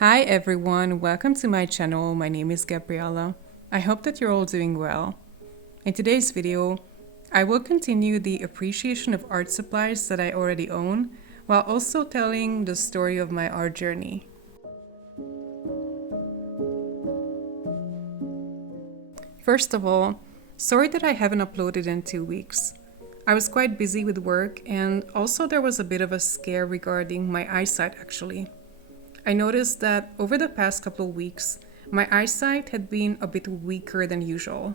Hi everyone, welcome to my channel. My name is Gabriella. I hope that you're all doing well. In today's video, I will continue the appreciation of art supplies that I already own, while also telling the story of my art journey. First of all, sorry that I haven't uploaded in 2 weeks. I was quite busy with work, and also there was a bit of a scare regarding my eyesight actually. I noticed that over the past couple of weeks, my eyesight had been a bit weaker than usual.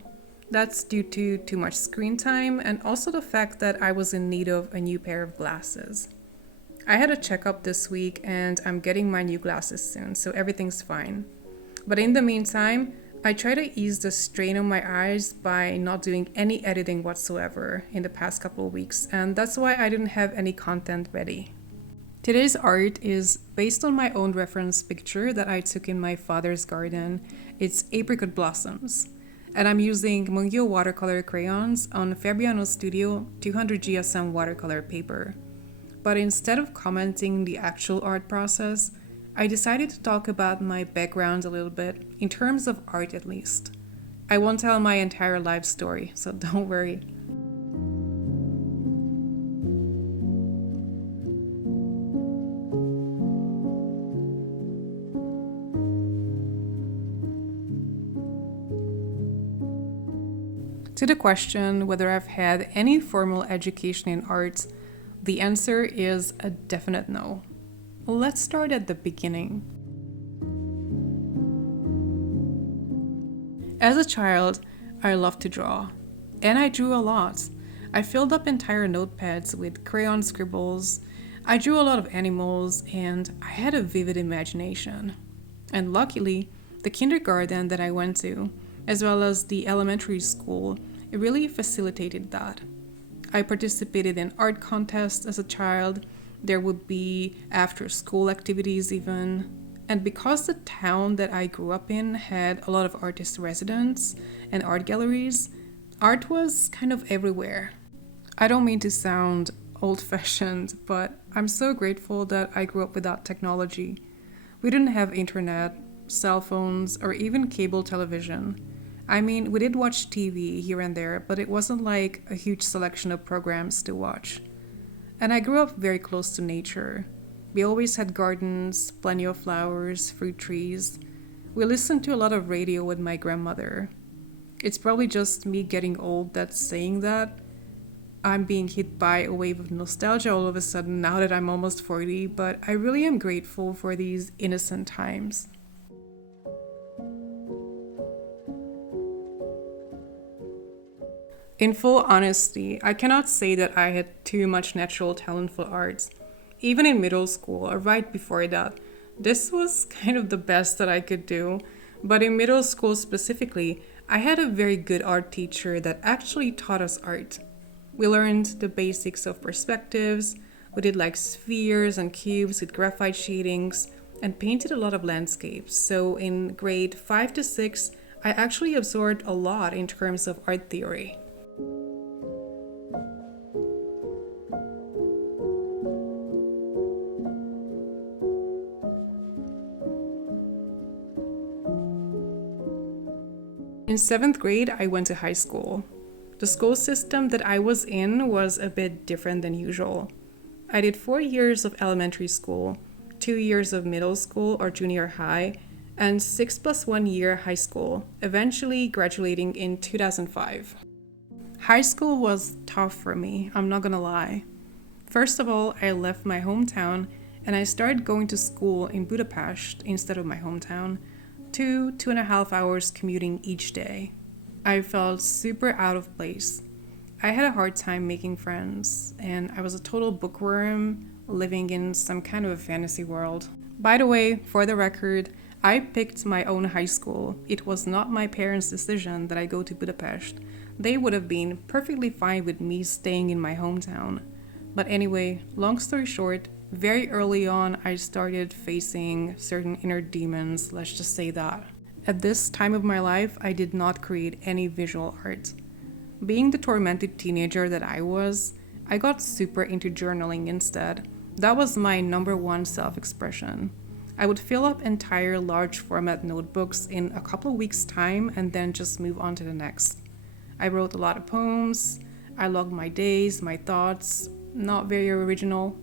That's due to too much screen time and also the fact that I was in need of a new pair of glasses. I had a checkup this week and I'm getting my new glasses soon, so everything's fine. But in the meantime, I try to ease the strain on my eyes by not doing any editing whatsoever in the past couple of weeks, and that's why I didn't have any content ready. Today's art is based on my own reference picture that I took in my father's garden. It's apricot blossoms. And I'm using Mungyo watercolor crayons on Fabriano Studio 200 GSM watercolor paper. But instead of commenting the actual art process, I decided to talk about my background a little bit, in terms of art at least. I won't tell my entire life story, so don't worry. To the question whether I've had any formal education in art, the answer is a definite no. Let's start at the beginning. As a child, I loved to draw, and I drew a lot. I filled up entire notepads with crayon scribbles. I drew a lot of animals, and I had a vivid imagination. And luckily, the kindergarten that I went to, as well as the elementary school, it really facilitated that. I participated in art contests as a child. There would be after-school activities even. And because the town that I grew up in had a lot of artist residents and art galleries, art was kind of everywhere. I don't mean to sound old-fashioned, but I'm so grateful that I grew up without technology. We didn't have internet, cell phones, or even cable television. I mean, we did watch TV here and there, but it wasn't like a huge selection of programs to watch. And I grew up very close to nature. We always had gardens, plenty of flowers, fruit trees. We listened to a lot of radio with my grandmother. It's probably just me getting old that's saying that. I'm being hit by a wave of nostalgia all of a sudden now that I'm almost 40, but I really am grateful for these innocent times. In full honesty, I cannot say that I had too much natural talent for arts. Even in middle school, or right before that, this was kind of the best that I could do. But in middle school specifically, I had a very good art teacher that actually taught us art. We learned the basics of perspectives, we did like spheres and cubes with graphite shadings, and painted a lot of landscapes. So in grade 5 to 6, I actually absorbed a lot in terms of art theory. In 7th grade, I went to high school. The school system that I was in was a bit different than usual. I did 4 years of elementary school, 2 years of middle school or junior high, and 6 plus 1 year high school, eventually graduating in 2005. High school was tough for me, I'm not gonna lie. First of all, I left my hometown and I started going to school in Budapest instead of my hometown. 2.5 hours commuting each day. I felt super out of place. I had a hard time making friends, and I was a total bookworm living in some kind of a fantasy world. By the way, for the record, I picked my own high school. It was not my parents' decision that I go to Budapest. They would have been perfectly fine with me staying in my hometown. But anyway, long story short, very early on, I started facing certain inner demons, let's just say that. At this time of my life, I did not create any visual art. Being the tormented teenager that I was, I got super into journaling instead. That was my number one self-expression. I would fill up entire large format notebooks in a couple of weeks' time and then just move on to the next. I wrote a lot of poems, I logged my days, my thoughts, not very original.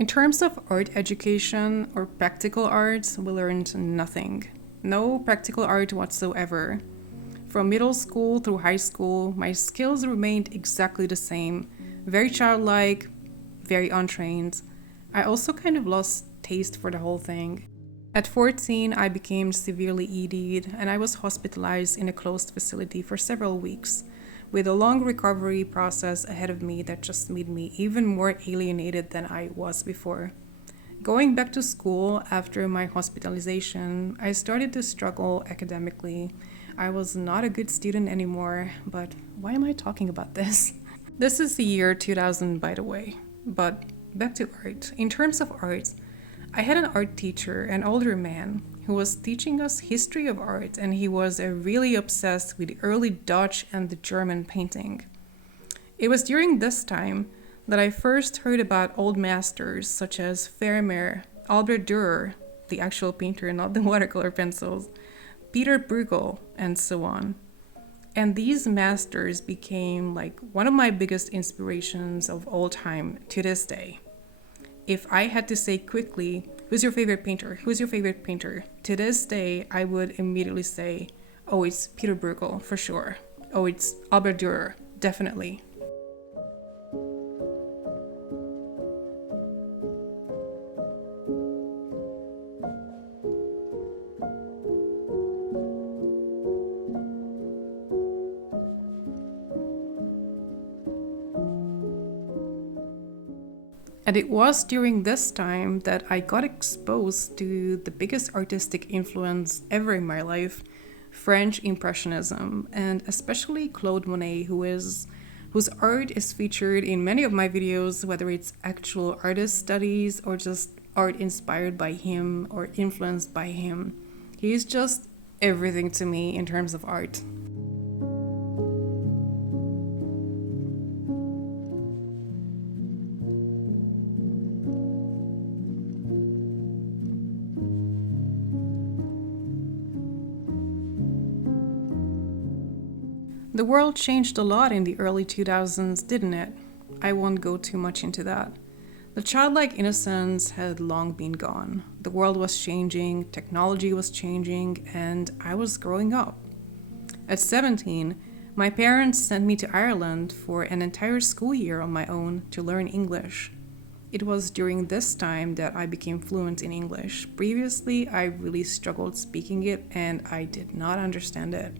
In terms of art education or practical arts, we learned nothing. No practical art whatsoever. From middle school through high school, my skills remained exactly the same. Very childlike, very untrained. I also kind of lost taste for the whole thing. At 14, I became severely ED'd and I was hospitalized in a closed facility for several weeks, with a long recovery process ahead of me that just made me even more alienated than I was before. Going back to school after my hospitalization, I started to struggle academically. I was not a good student anymore, but why am I talking about this? This is the year 2000, by the way. But back to art. In terms of art, I had an art teacher, an older man, who was teaching us history of art, and he was really obsessed with the early Dutch and the German painting. It was during this time that I first heard about old masters such as Vermeer, Albert Dürer, the actual painter, not the watercolor pencils, Peter Bruegel, and so on. And these masters became like one of my biggest inspirations of all time to this day. If I had to say quickly, who's your favorite painter? Who's your favorite painter? To this day, I would immediately say, oh, it's Peter Bruegel, for sure. Oh, it's Albert Dürer, definitely. And it was during this time that I got exposed to the biggest artistic influence ever in my life, French Impressionism, and especially Claude Monet, whose art is featured in many of my videos, whether it's actual artist studies or just art inspired by him or influenced by him. He's just everything to me in terms of art. The world changed a lot in the early 2000s, didn't it? I won't go too much into that. The childlike innocence had long been gone. The world was changing, technology was changing, and I was growing up. At 17, my parents sent me to Ireland for an entire school year on my own to learn English. It was during this time that I became fluent in English. Previously, I really struggled speaking it and I did not understand it.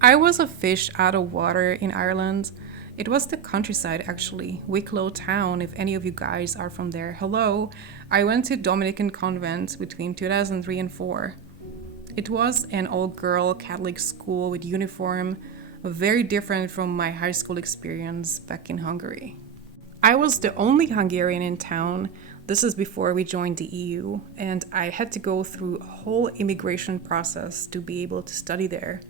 I was a fish out of water in Ireland. It was the countryside, actually. Wicklow town, if any of you guys are from there. Hello. I went to Dominican convent between 2003 and 4. It was an all-girl Catholic school with uniform, very different from my high school experience back in Hungary. I was the only Hungarian in town. This is before we joined the EU, and I had to go through a whole immigration process to be able to study there.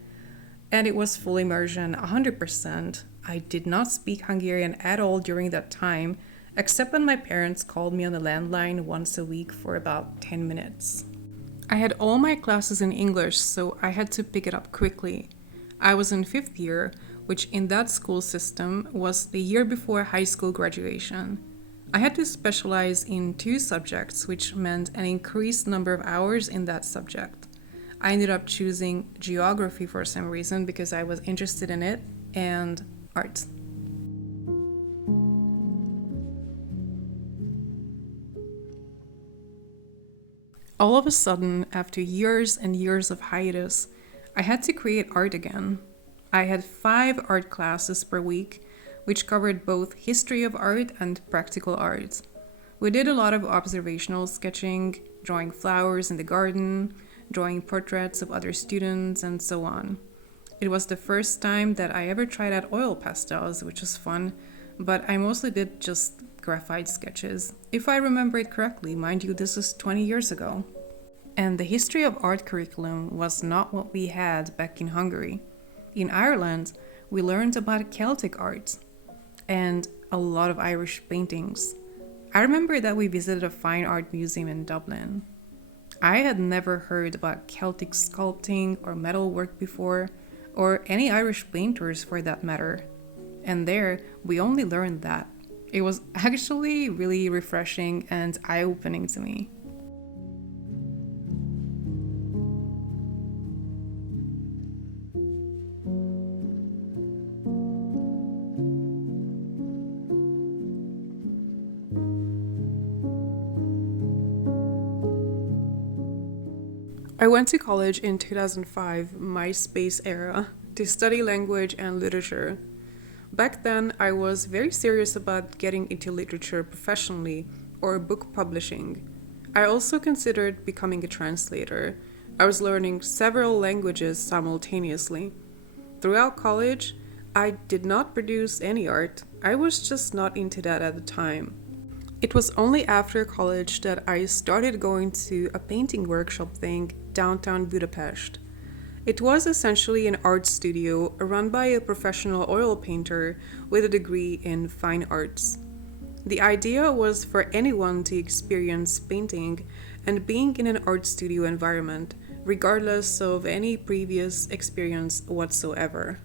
And it was full immersion, 100%. I did not speak Hungarian at all during that time, except when my parents called me on the landline once a week for about 10 minutes. I had all my classes in English, so I had to pick it up quickly. I was in 5th year, which in that school system was the year before high school graduation. I had to specialize in 2 subjects, which meant an increased number of hours in that subject. I ended up choosing geography for some reason because I was interested in it, and art. All of a sudden, after years and years of hiatus, I had to create art again. I had 5 art classes per week, which covered both history of art and practical art. We did a lot of observational sketching, drawing flowers in the garden, drawing portraits of other students, and so on. It was the first time that I ever tried out oil pastels, which was fun, but I mostly did just graphite sketches. If I remember it correctly, mind you, this is 20 years ago. And the history of art curriculum was not what we had back in Hungary. In Ireland, we learned about Celtic art and a lot of Irish paintings. I remember that we visited a fine art museum in Dublin. I had never heard about Celtic sculpting or metalwork before, or any Irish painters for that matter. And there, we only learned that. It was actually really refreshing and eye opening to me. I went to college in 2005, MySpace era, to study language and literature. Back then, I was very serious about getting into literature professionally or book publishing. I also considered becoming a translator. I was learning several languages simultaneously. Throughout college, I did not produce any art. I was just not into that at the time. It was only after college that I started going to a painting workshop thing downtown Budapest. It was essentially an art studio run by a professional oil painter with a degree in fine arts. The idea was for anyone to experience painting and being in an art studio environment, regardless of any previous experience whatsoever.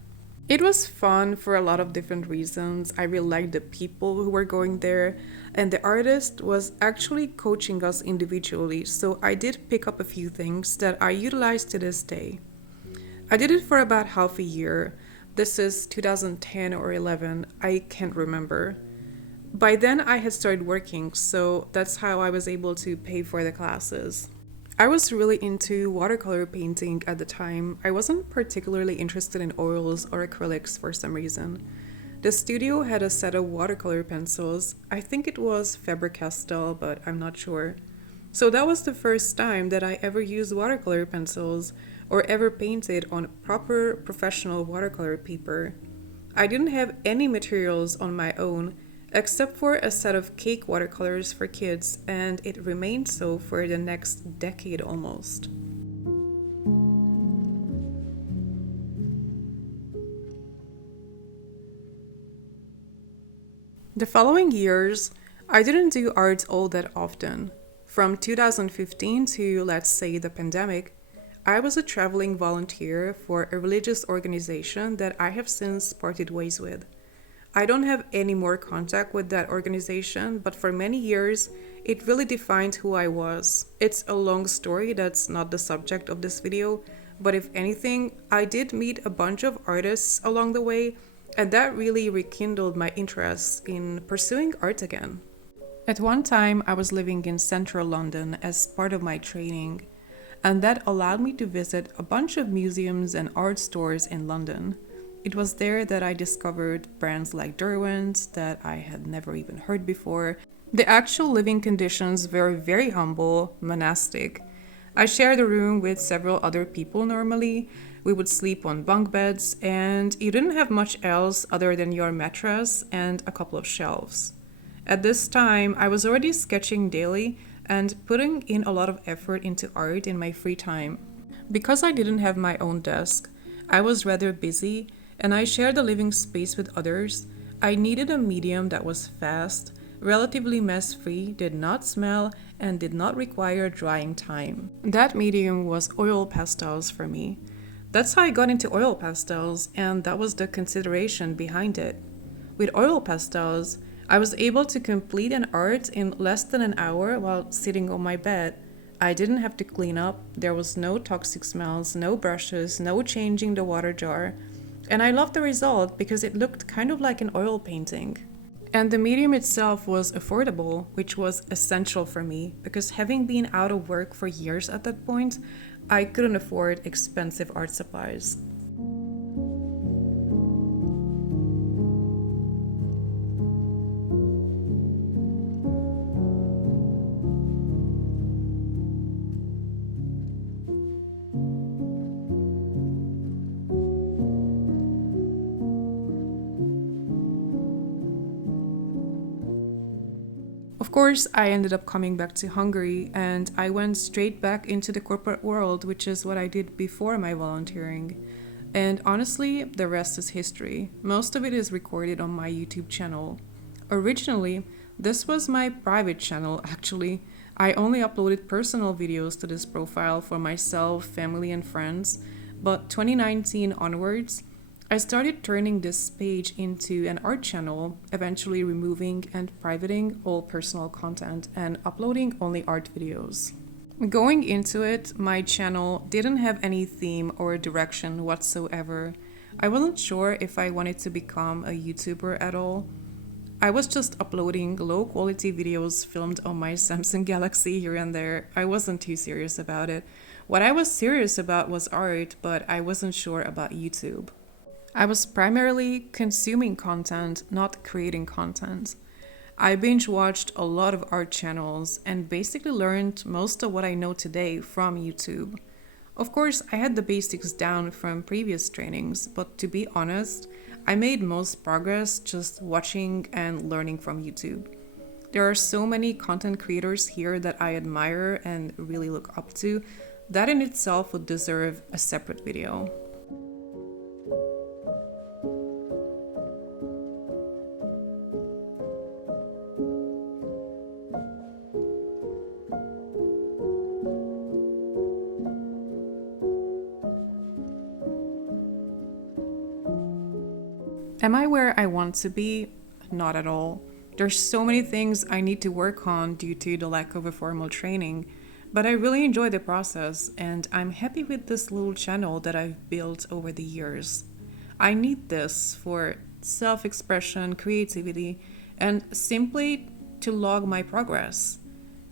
It was fun for a lot of different reasons. I really liked the people who were going there, and the artist was actually coaching us individually, so I did pick up a few things that I utilize to this day. I did it for about half a year. This is 2010 or 11, I can't remember. By then, I had started working, so that's how I was able to pay for the classes. I was really into watercolor painting at the time. I wasn't particularly interested in oils or acrylics for some reason. The studio had a set of watercolor pencils. I think it was Faber-Castell, but I'm not sure. So that was the first time that I ever used watercolor pencils or ever painted on proper professional watercolor paper. I didn't have any materials on my own except for a set of cake watercolors for kids, and it remained so for the next decade almost. The following years, I didn't do art all that often. From 2015 to, let's say, the pandemic, I was a traveling volunteer for a religious organization that I have since parted ways with. I don't have any more contact with that organization, but for many years, it really defined who I was. It's a long story that's not the subject of this video, but if anything, I did meet a bunch of artists along the way, and that really rekindled my interest in pursuing art again. At one time, I was living in central London as part of my training, and that allowed me to visit a bunch of museums and art stores in London. It was there that I discovered brands like Derwent's that I had never even heard before. The actual living conditions were very humble, monastic. I shared a room with several other people normally. We would sleep on bunk beds, and you didn't have much else other than your mattress and a couple of shelves. At this time, I was already sketching daily and putting in a lot of effort into art in my free time. Because I didn't have my own desk, I was rather busy, and I shared the living space with others. I needed a medium that was fast, relatively mess-free, did not smell, and did not require drying time. That medium was oil pastels for me. That's how I got into oil pastels, and that was the consideration behind it. With oil pastels, I was able to complete an art in less than an hour while sitting on my bed. I didn't have to clean up, there was no toxic smells, no brushes, no changing the water jar. And I loved the result because it looked kind of like an oil painting. And the medium itself was affordable, which was essential for me because having been out of work for years at that point, I couldn't afford expensive art supplies. Of course, I ended up coming back to Hungary and I went straight back into the corporate world, which is what I did before my volunteering. And honestly, the rest is history. Most of it is recorded on my YouTube channel. Originally, this was my private channel actually. I only uploaded personal videos to this profile for myself, family, and friends, but 2019 onwards, I started turning this page into an art channel, eventually removing and privating all personal content and uploading only art videos. Going into it, my channel didn't have any theme or direction whatsoever. I wasn't sure if I wanted to become a YouTuber at all. I was just uploading low quality videos filmed on my Samsung Galaxy here and there. I wasn't too serious about it. What I was serious about was art, but I wasn't sure about YouTube. I was primarily consuming content, not creating content. I binge watched a lot of art channels and basically learned most of what I know today from YouTube. Of course, I had the basics down from previous trainings, but to be honest, I made most progress just watching and learning from YouTube. There are so many content creators here that I admire and really look up to that in itself would deserve a separate video. Am I where I want to be? Not at all. There's so many things I need to work on due to the lack of a formal training, but I really enjoy the process and I'm happy with this little channel that I've built over the years. I need this for self-expression, creativity, and simply to log my progress.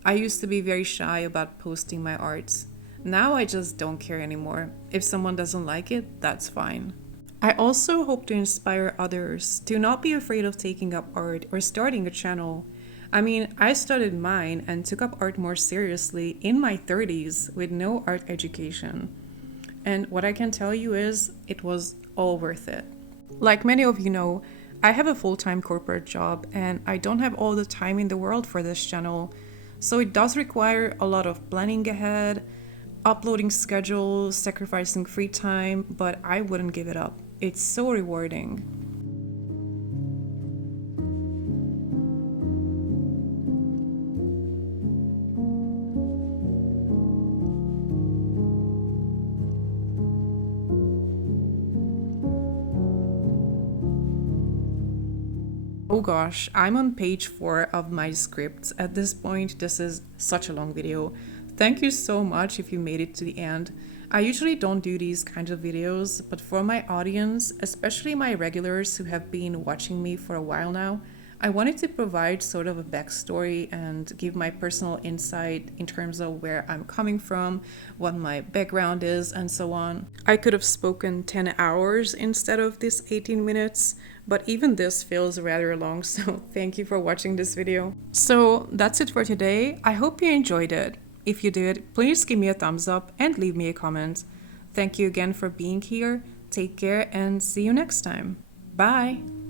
I used to be very shy about posting my art. Now I just don't care anymore. If someone doesn't like it, that's fine. I also hope to inspire others to not be afraid of taking up art or starting a channel. I mean, I started mine and took up art more seriously in my 30s with no art education. And what I can tell you is, it was all worth it. Like many of you know, I have a full-time corporate job and I don't have all the time in the world for this channel. So it does require a lot of planning ahead, uploading schedules, sacrificing free time, but I wouldn't give it up. It's so rewarding. Oh gosh, I'm on page 4 of my script. At this point, this is such a long video. Thank you so much if you made it to the end. I usually don't do these kinds of videos, but for my audience, especially my regulars who have been watching me for a while now, I wanted to provide sort of a backstory and give my personal insight in terms of where I'm coming from, what my background is, and so on. I could have spoken 10 hours instead of this 18 minutes, but even this feels rather long, so thank you for watching this video. So that's it for today. I hope you enjoyed it. If you did, please give me a thumbs up and leave me a comment. Thank you again for being here. Take care and see you next time. Bye!